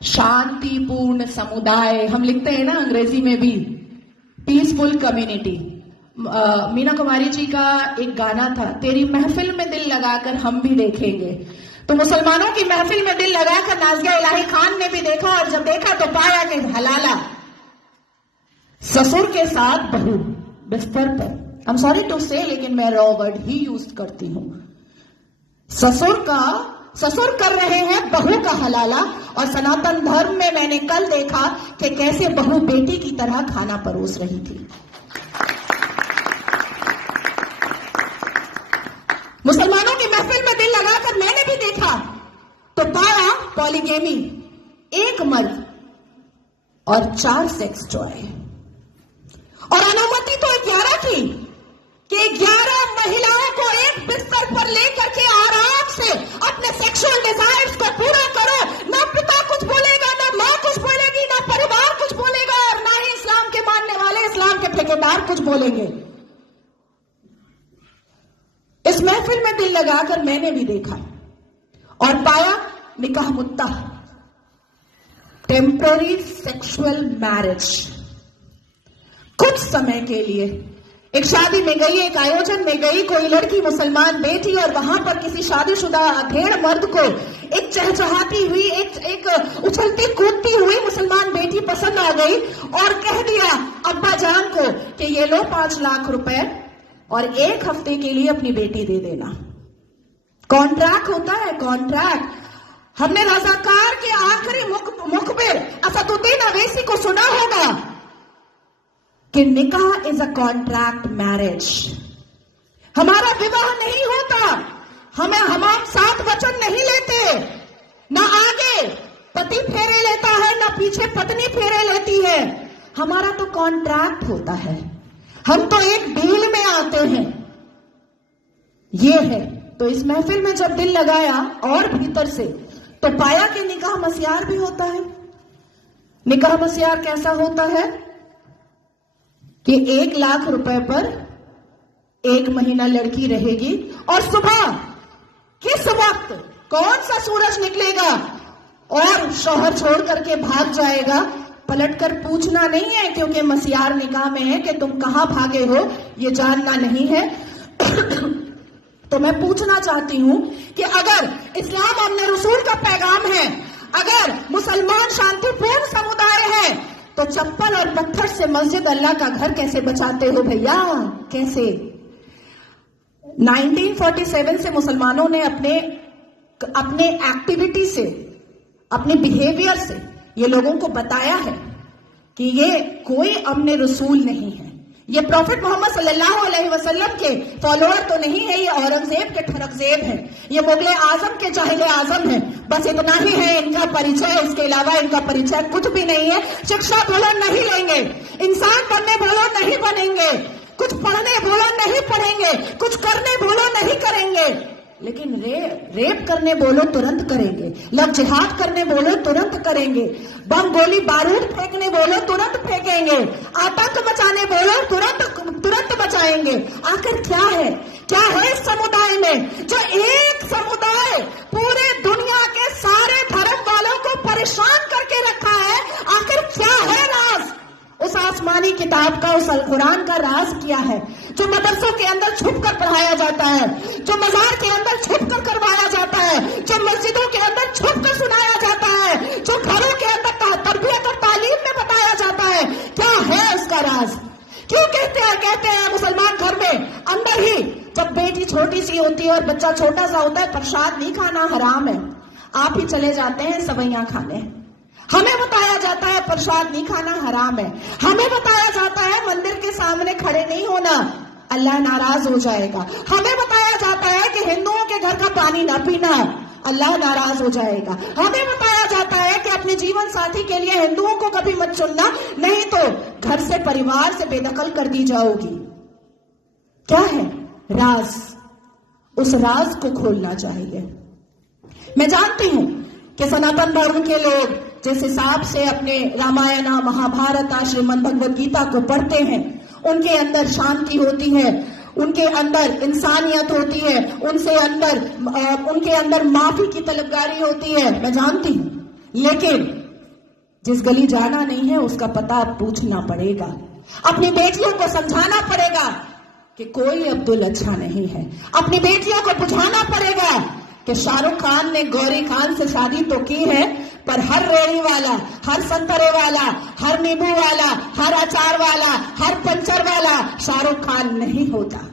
शांतिपूर्ण समुदाय हम लिखते हैं ना अंग्रेजी में भी, पीसफुल कम्युनिटी। मीना कुमारी जी का एक गाना था, तेरी महफिल में दिल लगाकर हम भी देखेंगे। तो मुसलमानों की महफिल में दिल लगाकर नाज़िया इलाही खान ने भी देखा, और जब देखा तो पाया कि हलाला ससुर के साथ बहू बिस्तर पर, आई एम सॉरी टू से, लेकिन मैं रॉ वर्ड ही यूज करती हूं। ससुर कर रहे हैं बहू का हलाला। और सनातन धर्म में मैंने कल देखा कि कैसे बहू बेटी की तरह खाना परोस रही थी। मुसलमानों की महफिल में दिल लगाकर मैंने भी देखा तो पाया पॉलीगेमी, एक मर्द और 4 सेक्स टॉय। और अनुमति तो 11 की कि 11 महिलाओं को एक बिस्तर पर लेकर के आराम से अपने सेक्सुअल डिजायर्स को पूरा करो। ना पिता कुछ बोलेगा, ना मां कुछ बोलेगी, ना परिवार कुछ बोलेगा, और ना ही इस्लाम के मानने वाले, इस्लाम के ठेकेदार कुछ बोलेंगे। इस महफिल में दिल लगाकर मैंने भी देखा और पाया निकाह मुद्दा, टेम्पररी सेक्सुअल मैरिज। कुछ समय के लिए एक शादी में गई, एक आयोजन में गई, कोई लड़की मुसलमान बेटी, और वहां पर किसी शादीशुदा अधेड़ मर्द को एक चहचहाती हुई, एक उछलती कूदती हुई मुसलमान बेटी पसंद आ गई और कह दिया अब्बा जान को कि ये लो 5 लाख रुपए और 1 हफ्ते के लिए अपनी बेटी दे देना। कॉन्ट्रैक्ट होता है, कॉन्ट्रैक्ट। हमने रजाकार के आखिरी मुखबिर असदुद्दीन अवैसी को सुना होगा कि निकाह इज अ कॉन्ट्रैक्ट मैरिज। हमारा विवाह नहीं होता, हम 7 वचन नहीं लेते, ना आगे पति फेरे लेता है, ना पीछे पत्नी फेरे लेती है। हमारा तो कॉन्ट्रैक्ट होता है, हम तो एक डील में आते हैं। ये है। तो इस महफिल में जब दिल लगाया और भीतर से, तो पाया कि निकाह मस्यार भी होता है। निकाह मस्यार कैसा होता है कि 1 लाख रुपए पर 1 महीना लड़की रहेगी, और सुबह किस वक्त कौन सा सूरज निकलेगा और शौहर छोड़ करके भाग जाएगा, पलटकर पूछना नहीं है, क्योंकि मस्यार निकाह में है कि तुम कहां भागे हो ये जानना नहीं है। तो मैं पूछना चाहती हूं कि अगर इस्लाम हमने रसूल का पैगाम है, अगर मुसलमान शांतिपूर्ण समुदाय है, तो चप्पल और पत्थर से मस्जिद अल्लाह का घर कैसे बचाते हो भैया, कैसे? 1947 से मुसलमानों ने अपने एक्टिविटी से, अपने बिहेवियर से ये लोगों को बताया है कि ये कोई अमने रसूल नहीं है, ये प्रॉफिट मोहम्मद सल्लल्लाहु अलैहि वसल्लम के फॉलोअर तो नहीं है, ये औरंगजेब के ठरकजेब है, ये मुगले आजम के जाहिले आजम है। बस इतना ही है इनका परिचय, इसके अलावा इनका परिचय कुछ भी नहीं है। शिक्षा बोलो नहीं लेंगे, इंसान बनने बोलो नहीं बनेंगे, कुछ पढ़ने बोलो नहीं पढ़ेंगे, कुछ करने बोलो नहीं करेंगे, लेकिन रेप करने बोलो तुरंत करेंगे, लव जिहाद करने बोलो तुरंत करेंगे, बम गोली बारूद फेंकने बोलो तुरंत फेंकेंगे, आतंक मचाने बोलो तुरंत बचाएंगे। आखिर क्या है इस समुदाय में, जो एक समुदाय पूरे दुनिया के सारे धर्म वालों को परेशान करके रखा है? आखिर क्या है राज उस आसमानी किताब का, उस अल कुरान का राज क्या है, जो मदरसों के अंदर छुप कर पढ़ाया जाता है, जो मजार के अंदर छुप कर करवाया जाता है, जो मस्जिदों के अंदर छुप कर सुनाया जाता है, जो घरों के अंदर तरबियत और तालीम में बताया जाता है? क्या है उसका राज? क्यों कहते हैं मुसलमान घर में अंदर ही, जब बेटी छोटी सी होती है और बच्चा छोटा सा होता है, प्रसाद नहीं खाना हराम है, आप ही चले जाते हैं सवैयां खाने। हमें बताया जाता है प्रसाद नहीं खाना हराम है, हमें बताया जाता है मंदिर के सामने खड़े नहीं होना, अल्लाह नाराज हो जाएगा, हमें बताया जाता है कि हिंदुओं के घर का पानी ना पीना, अल्लाह नाराज हो जाएगा, हमें बताया जाता है कि अपने जीवन साथी के लिए हिंदुओं को कभी मत चुनना, नहीं तो घर से, परिवार से बेदखल कर दी जाओगी। क्या है राज? उस राज को खोलना चाहिए। मैं जानती हूं कि सनातन धर्म के लोग जिस हिसाब से अपने रामायण, महाभारत, श्रीमद् भगवद गीता को पढ़ते हैं, उनके अंदर शांति होती है, उनके अंदर इंसानियत होती है, उनके अंदर माफी की तलबगारी होती है, मैं जानती हूं। लेकिन जिस गली जाना नहीं है उसका पता पूछना पड़ेगा। अपनी बेटियों को समझाना पड़ेगा कि कोई अब्दुल अच्छा नहीं है। अपनी बेटियों को बुझाना पड़ेगा कि शाहरुख खान ने गौरी खान से शादी तो की है, पर हर रेड़ी वाला, हर संतरे वाला, हर नींबू वाला, हर अचार वाला, हर पंचर वाला शाहरुख खान नहीं होता।